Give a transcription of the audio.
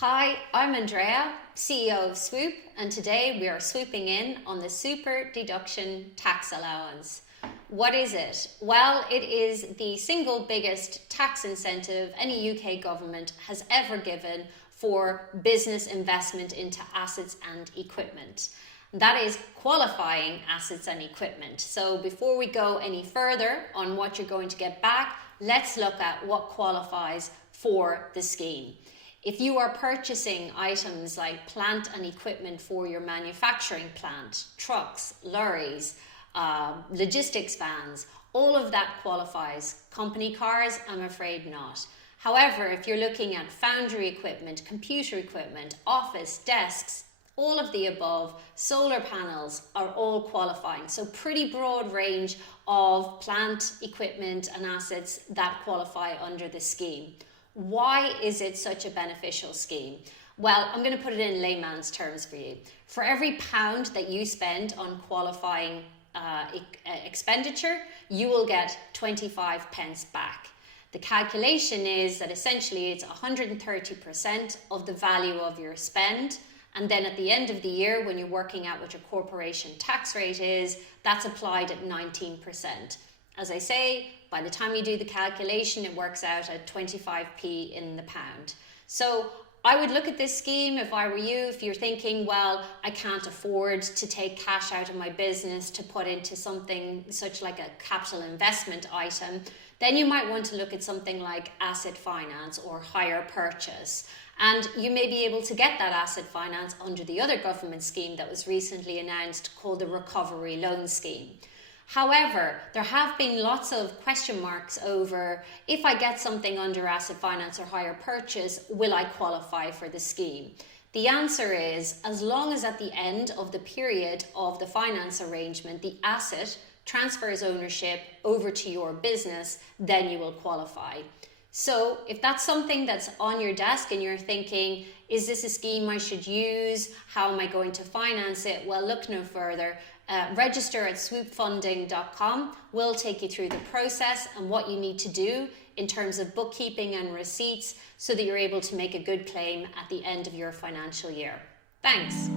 Hi, I'm Andrea, CEO of Swoop, and today we are swooping in on the Super Deduction Tax Allowance. What is it? Well, it is the single biggest tax incentive any UK government has ever given for business investment into assets and equipment. That is qualifying assets and equipment. So before we go any further on what you're going to get back, let's look at what qualifies for the scheme. If you are purchasing items like plant and equipment for your manufacturing plant, trucks, lorries, logistics vans, all of that qualifies. Company cars, I'm afraid not. However, if you're looking at foundry equipment, computer equipment, office, desks, all of the above, solar panels are all qualifying. So pretty broad range of plant, equipment and assets that qualify under the scheme. Why is it such a beneficial scheme? Well, I'm going to put it in layman's terms for you. For every pound that you spend on qualifying expenditure, you will get 25 pence back. The calculation is that essentially it's 130% of the value of your spend. And then at the end of the year, when you're working out what your corporation tax rate is, that's applied at 19%. As I say, by the time you do the calculation, it works out at 25p in the pound. So I would look at this scheme if I were you, if you're thinking, well, I can't afford to take cash out of my business to put into something such like a capital investment item, then you might want to look at something like asset finance or hire purchase. And you may be able to get that asset finance under the other government scheme that was recently announced called the Recovery Loan Scheme. However, there have been lots of question marks over if I get something under asset finance or hire purchase, will I qualify for the scheme? The answer is, as long as at the end of the period of the finance arrangement, the asset transfers ownership over to your business, then you will qualify. So if that's something that's on your desk and you're thinking, is this a scheme I should use? How am I going to finance it? Well, look no further. Register at swoopfunding.com. We'll take you through the process and what you need to do in terms of bookkeeping and receipts so that you're able to make a good claim at the end of your financial year. Thanks.